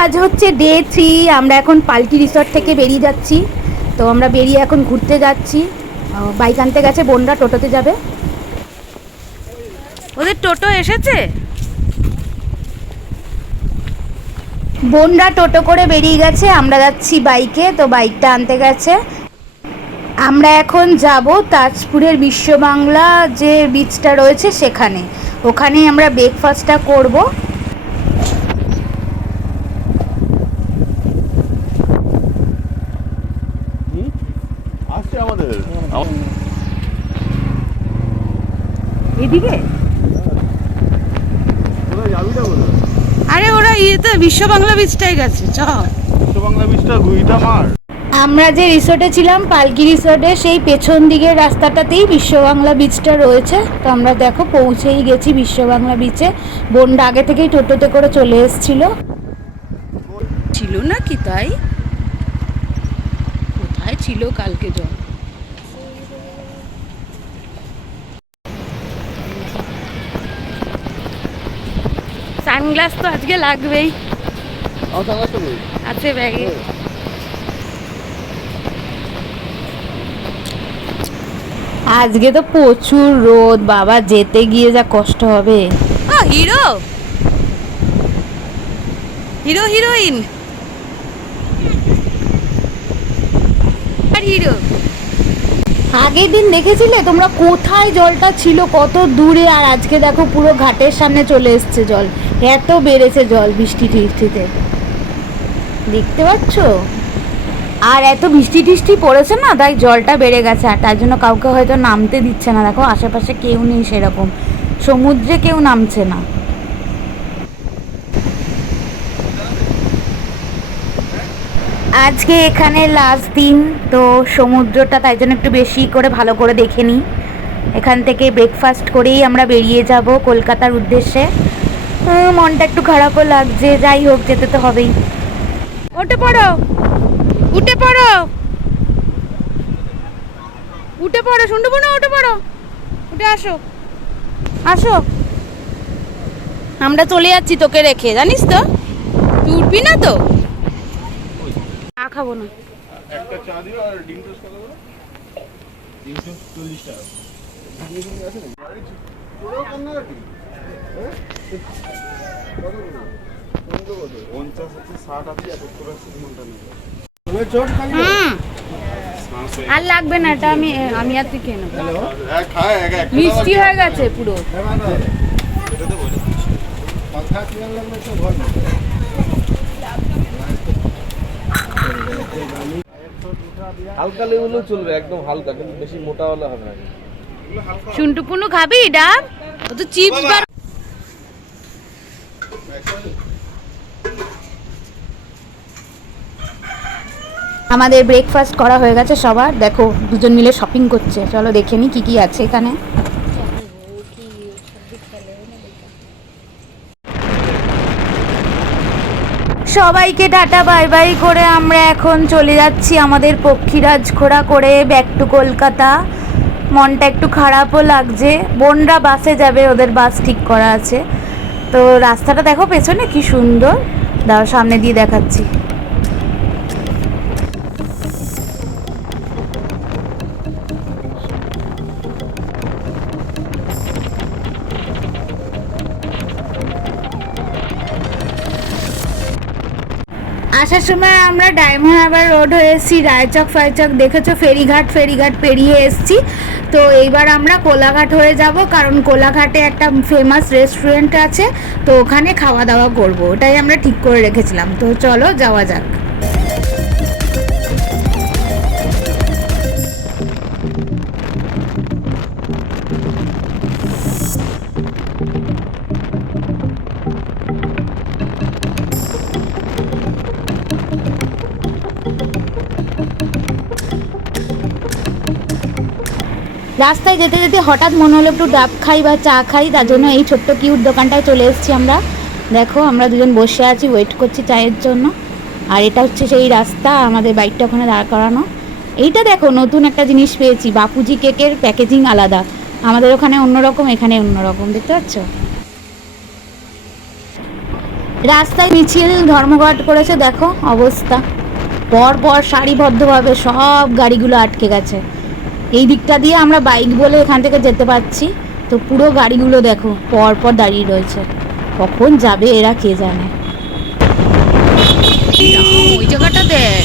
আজ হচ্ছে day three আমরা এখন পাল্টি রিসর্ট থেকে বেরিয়ে যাচ্ছি। তো আমরা বেরিয়ে এখন ঘুরতে যাচ্ছি। বাইক আনতে গেছে বোনরা টোটোতে যাবে। ওদের টোটো এসেছে? বোনরা টোটো করে বেরিয়ে গেছে আমরা যাচ্ছি বাইকে তো বাইকটা আনতে গেছে। আমরা এখন যাব তাজপুরের বিশ্ব বাংলা যে বিচটা রয়েছে সেখানে। ওখানেই আমরা ব্রেকফাস্টটা করব আসছে আমাদের আম- এদিকে? আরে ওরা ইয়েতে বিশ্ব বাংলা বীজটাই গেছে চ। বিশ্ব বাংলা বীজটা গুইটা মার। আমরা যে রিসোর্টে ছিলাম পালকি রিসোর্টে সেই পেছন দিকের রাস্তাটাতেই বিশ্ব বাংলা বিচটা রয়েছে। তো আমরা দেখো পৌঁছেই গেছি বিশ্ব বাংলা বিচে বোনটা আগে থেকেই টোটোতে করে চলে এসেছিল। ছিল না কি তাই? কোথায় ছিল কালকে জল? সানগ্লাস তো আজকে লাগবেই। আছে ব্যাগে। আজকে তো প্রচুর রোদ বাবা যেতে গিয়ে যা কষ্ট হবে। ও হিরো! Hero heroine! আর হিরো? আগের দিন দেখেছিলে? তোমরা কোথায় জলটা ছিল? কত দূরে? আর আজকে দেখো পুরো ঘাটের সামনে চলে এসছে জল। এত বেড়েছে জল বৃষ্টি টিষ্টিতে। দেখতে পাচ্ছ? আর এত বৃষ্টি টিষ্টি পড়েছে না, তাই জলটা বেড়ে গেছে। আর তার জন্য কাউকে হয়তো নামতে দিচ্ছে না। দেখো, আশেপাশে কেউ নেই সেরকম। সমুদ্রে কেউ নামছে না। আজকে এখানে লাস্ট দিন, তো সমুদ্রটা তাই জন্য একটু বেশি করে ভালো করে দেখে নিই। এখান থেকে ব্রেকফাস্ট করেই আমরা বেরিয়ে যাব কলকাতার উদ্দেশ্যে। মনটা একটু খারাপও লাগছে, যাই হোক, যেতে তো হবেই। উঠে পড়ো! উঠে পড়ো! উঠে পড়ো, শুনতে না? উঠে পড়ো! উঠে আসো। আসো। আমরা চলে যাচ্ছি তোকে রেখে, জানিস তো? তুই উঠবি না তো? খাব না একটা চা দিও আর ডিম টোস্ট কত করে তিনশো চল্লিশ টাকা তোরাও কান্নাকাটি হ্যাঁ? কত কত? পঞ্চাশ আছে ষাট আছে একাত্তর আছে কোনটা নেবে হুম আর লাগবে না এটা আমি আমি আর তুই খেয়ে নেব মিষ্টি হয়ে গেছে পুরো হালকা চলবে একদম হালকা কিন্তু বেশি মোটা হলে হবে না। খাবি ডাব ও তো চিপস বার আমাদের ব্রেকফাস্ট করা হয়ে গেছে সবার। দেখো দুজন মিলে শপিং করছে। চলো দেখে নি কি কি আছে এখানে। সবাইকে টাটা, বাই বাই করে আমরা এখন চলে যাচ্ছি আমাদের পক্ষীরাজ ঘোরা করে ব্যাক টু কলকাতা। মনটা একটু খারাপও লাগছে। বোনরা বাসে যাবে, ওদের বাস ঠিক করা আছে। তো রাস্তাটা দেখো, পেছনে কি সুন্দর। দাও, সামনে দিয়ে দেখাচ্ছি। আসার সময় আমরা ডায়মন্ড হারবার রোড হয়ে এসেছি, রায়চক ফায়চক দেখেছ? ফেরিঘাট ফেরিঘাট পেরিয়ে এসেছি। তো এইবার আমরা কোলাঘাট হয়ে যাব, কারণ কোলাঘাটে একটা ফেমাস রেস্টুরেন্ট আছে, তো ওখানে খাওয়া দাওয়া করব। ওটাই আমরা ঠিক করে রেখেছিলাম। তো চলো যাওয়া যাক। রাস্তায় যেতে যেতে হঠাৎ মনে হলো একটু ডাব খাই বা চা খাই, তার জন্য এই ছোট্ট কিউট দোকানটায় চলে এসেছি আমরা। দেখো, আমরা দুজন বসে আছি ওয়েট করছি চায়ের জন্য। আর এটা হচ্ছে সেই রাস্তা, আমাদের বাইকটা ওখানে দাঁড় করানো। এইটা দেখো, নতুন একটা জিনিস পেয়েছি, বাপুজি কেকের প্যাকেজিং আলাদা। আমাদের ওখানে অন্যরকম, এখানে অন্যরকম, দেখতে পাচ্ছ? রাস্তায় মিছিল, ধর্মঘট করেছে, দেখো অবস্থা। পর পর সারিবদ্ধভাবে সব গাড়িগুলো আটকে গেছে। এই দিকটা দিয়ে আমরা বাইক বলে এখান থেকে যেতে পারছি। তো পুরো গাড়িগুলো দেখো, পর পর দাঁড়িয়ে রয়েছে। কখন যাবে এরা কে জানে? ওই জায়গাটা দেখ।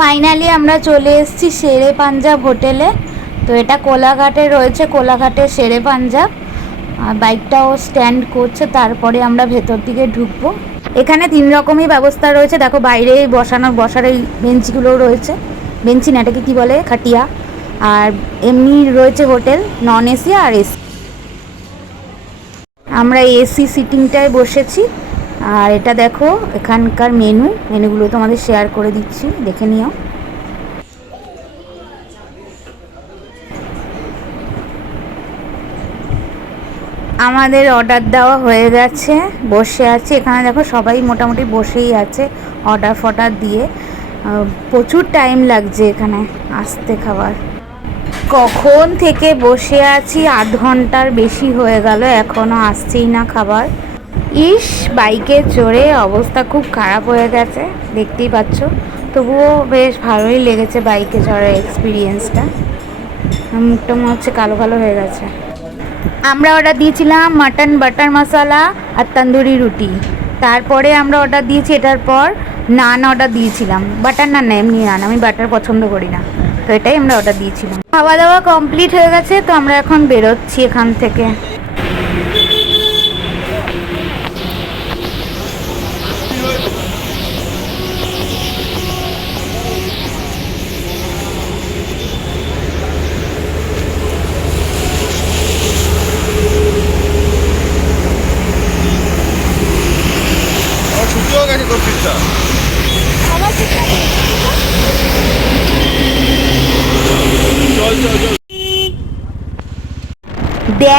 ফাইনালি আমরা চলে এসেছি শেরে পাঞ্জাব হোটেলে। তো এটা কোলাঘাটে রয়েছে, কোলাঘাটের শেরে পাঞ্জাব। আর বাইকটাও স্ট্যান্ড করছে, তারপরে আমরা ভেতর দিকে ঢুকবো। এখানে তিন রকমই ব্যবস্থা রয়েছে। দেখো বাইরে বসানো, বসার এই বেঞ্চগুলোও রয়েছে। বেঞ্চি না, এটাকে কী বলে? খাটিয়া। আর এমনি রয়েছে হোটেল, নন এসি আর এসি। আমরা এসি সিটিংটায় বসেছি। আর এটা দেখো, এখানকার মেনু মেনুগুলো তোমাদের শেয়ার করে দিচ্ছি, দেখে নিও। আমাদের অর্ডার দেওয়া হয়ে গেছে, বসে আছে। এখানে দেখো, সবাই মোটামুটি বসেই আছে অর্ডার ফটার দিয়ে। প্রচুর টাইম লাগছে এখানে আসতে খাবার কখন থেকে বসে আছি, আধ ঘণ্টার বেশি হয়ে গেল এখনও আসছেই না খাবার। ইস বাইকে চড়ে অবস্থা খুব খারাপ হয়ে গেছে, দেখতেই পাচ্ছ। তবুও বেশ ভালোই লেগেছে বাইকে চড়ার এক্সপিরিয়েন্সটা মুখটা মনে হচ্ছে কালো কালো হয়ে গেছে। আমরা অর্ডার দিয়েছিলাম মাটন বাটার মশলা আর তন্দুরি রুটি তারপরে আমরা অর্ডার দিয়েছি, এটার পর নান অর্ডার দিয়েছিলাম। বাটার নান না, এমনি নান আমি বাটার পছন্দ করি না। তো এটাই আমরা অর্ডার দিয়েছিলাম। খাওয়া দাওয়া কমপ্লিট হয়ে গেছে, তো আমরা এখন বেরোচ্ছি এখান থেকে।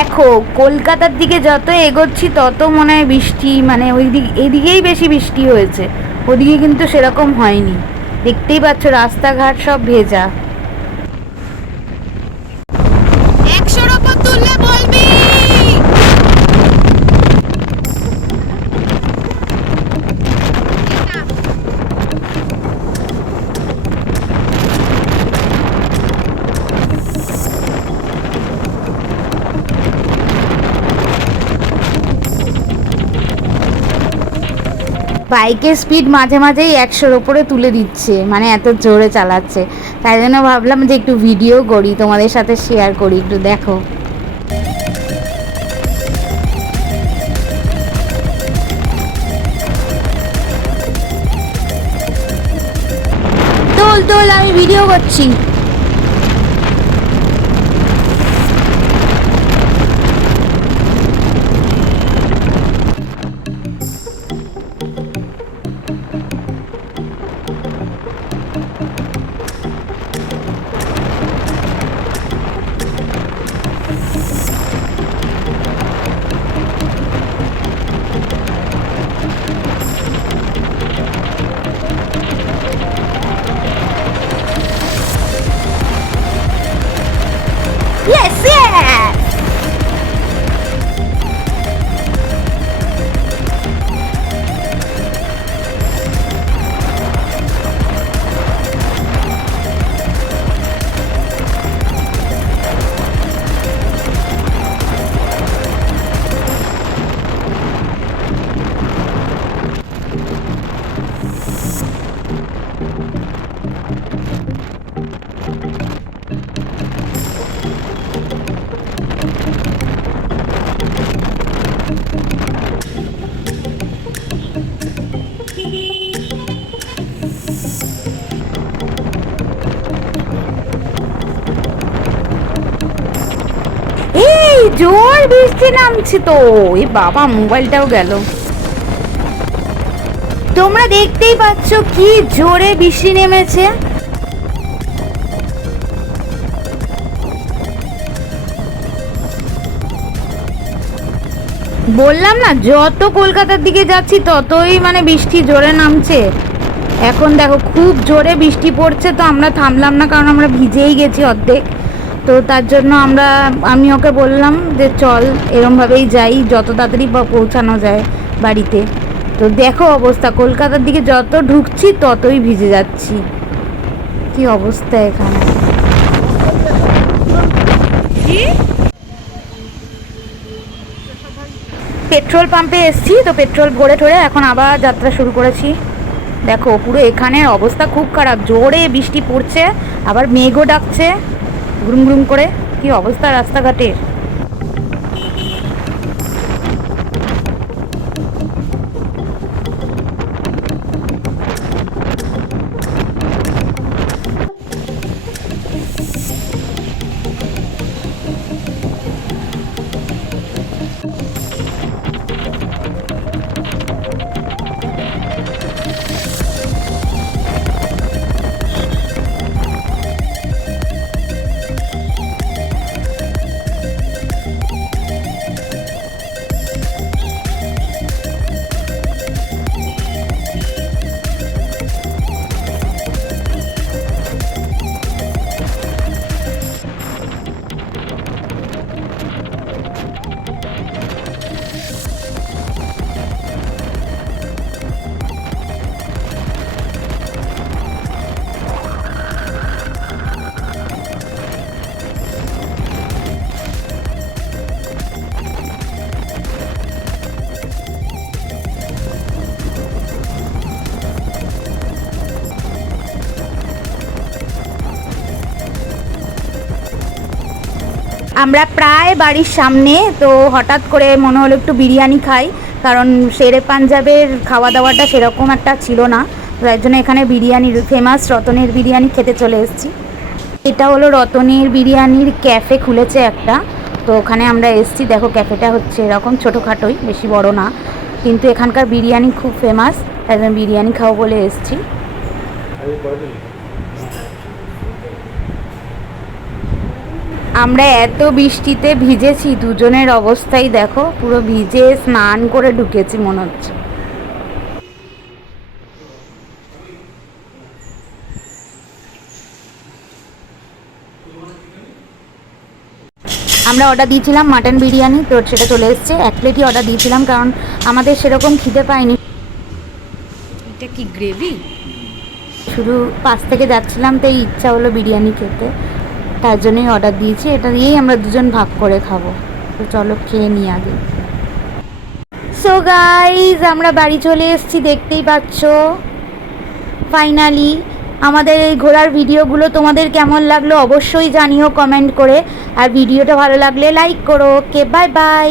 দেখো, কলকাতার দিকে যত এগোচ্ছি, তত মনে হয় বৃষ্টি মানে ওই দিক এদিকেই বেশি বৃষ্টি হয়েছে। ওদিকে কিন্তু সেরকম হয়নি। দেখতেই পাচ্ছ, রাস্তাঘাট সব ভেজা। বাইকের স্পিড মাঝে মাঝেই একশোর ওপরে তুলে দিচ্ছে মানে এত জোরে চালাচ্ছে। তাই জন্য ভাবলাম যে একটু ভিডিও করি, তোমাদের সাথে শেয়ার করি, একটু দেখো। তোল তোল, আমি ভিডিও করছি। বৃষ্টি নামছে তো। এ বাবা, মোবাইলটাও গেল। তোমরা দেখতেই পাচ্ছ কি জোরে বৃষ্টি নেমেছে। বললাম না, যত কলকাতার দিকে যাচ্ছি, ততই মানে বৃষ্টি জোরে নামছে। এখন দেখো, খুব জোরে বৃষ্টি পড়ছে তো আমরা থামলাম না, কারণ আমরা ভিজেই গেছি অর্ধেক। তো তার জন্য আমরা আমি ওকে বললাম যে চল এরমভাবেই যাই যত তাড়াতাড়ি বা পৌঁছানো যায় বাড়িতে। তো দেখো অবস্থা কলকাতার দিকে যত ঢুকছি ততই ভিজে যাচ্ছি। কি অবস্থা এখানে? পেট্রোল পাম্পে এসছি তো পেট্রোল ভরে ঠরে এখন আবার যাত্রা শুরু করেছি। দেখো পুরো এখানের অবস্থা খুব খারাপ জোরে বৃষ্টি পড়ছে আবার মেঘও ডাকছে। গুরুম ঘুরুম করে কি অবস্থা রাস্তাঘাটের? আমরা প্রায় বাড়ির সামনে, তো হঠাৎ করে মনে হলো একটু বিরিয়ানি খাই, কারণ শেরে পাঞ্জাবের খাওয়া দাওয়াটা সেরকম একটা ছিল না। তার জন্য এখানে বিরিয়ানির ফেমাস রতনের বিরিয়ানি খেতে চলে এসেছি। এটা হলো রতনের বিরিয়ানির ক্যাফে খুলেছে একটা। তো ওখানে আমরা এসেছি, দেখো ক্যাফেটা হচ্ছে এরকম ছোটোখাটোই, বেশি বড় না। কিন্তু এখানকার বিরিয়ানি খুব ফেমাস তাই জন্য বিরিয়ানি খাব বলে এসেছি। আমরা এত বৃষ্টিতে ভিজেছি দুজনের অবস্থাই দেখো পুরো ভিজে স্নান করে ঢুকেছি মনে হচ্ছে। আমরা অর্ডার দিয়েছিলাম মাটন বিরিয়ানি তো সেটা চলে এসছে। এক প্লেটই অর্ডার দিয়েছিলাম কারণ আমাদের সেরকম খিদে পায়নি। এটা কি গ্রেভি শুধু পাশ থেকে যাচ্ছিলাম তাই ইচ্ছা হলো বিরিয়ানি খেতে। তার জন্যই অর্ডার দিয়েছি। এটা দিয়েই আমরা দুজন ভাগ করে খাব। তো চলো খেয়ে নিই আগে। সো গাইজ আমরা বাড়ি চলে এসেছি, দেখতেই পাচ্ছ। ফাইনালি আমাদের এই ঘোরার ভিডিওগুলো তোমাদের কেমন লাগল অবশ্যই জানিও কমেন্ট করে। আর ভিডিওটা ভালো লাগলে লাইক করো। Okay bye bye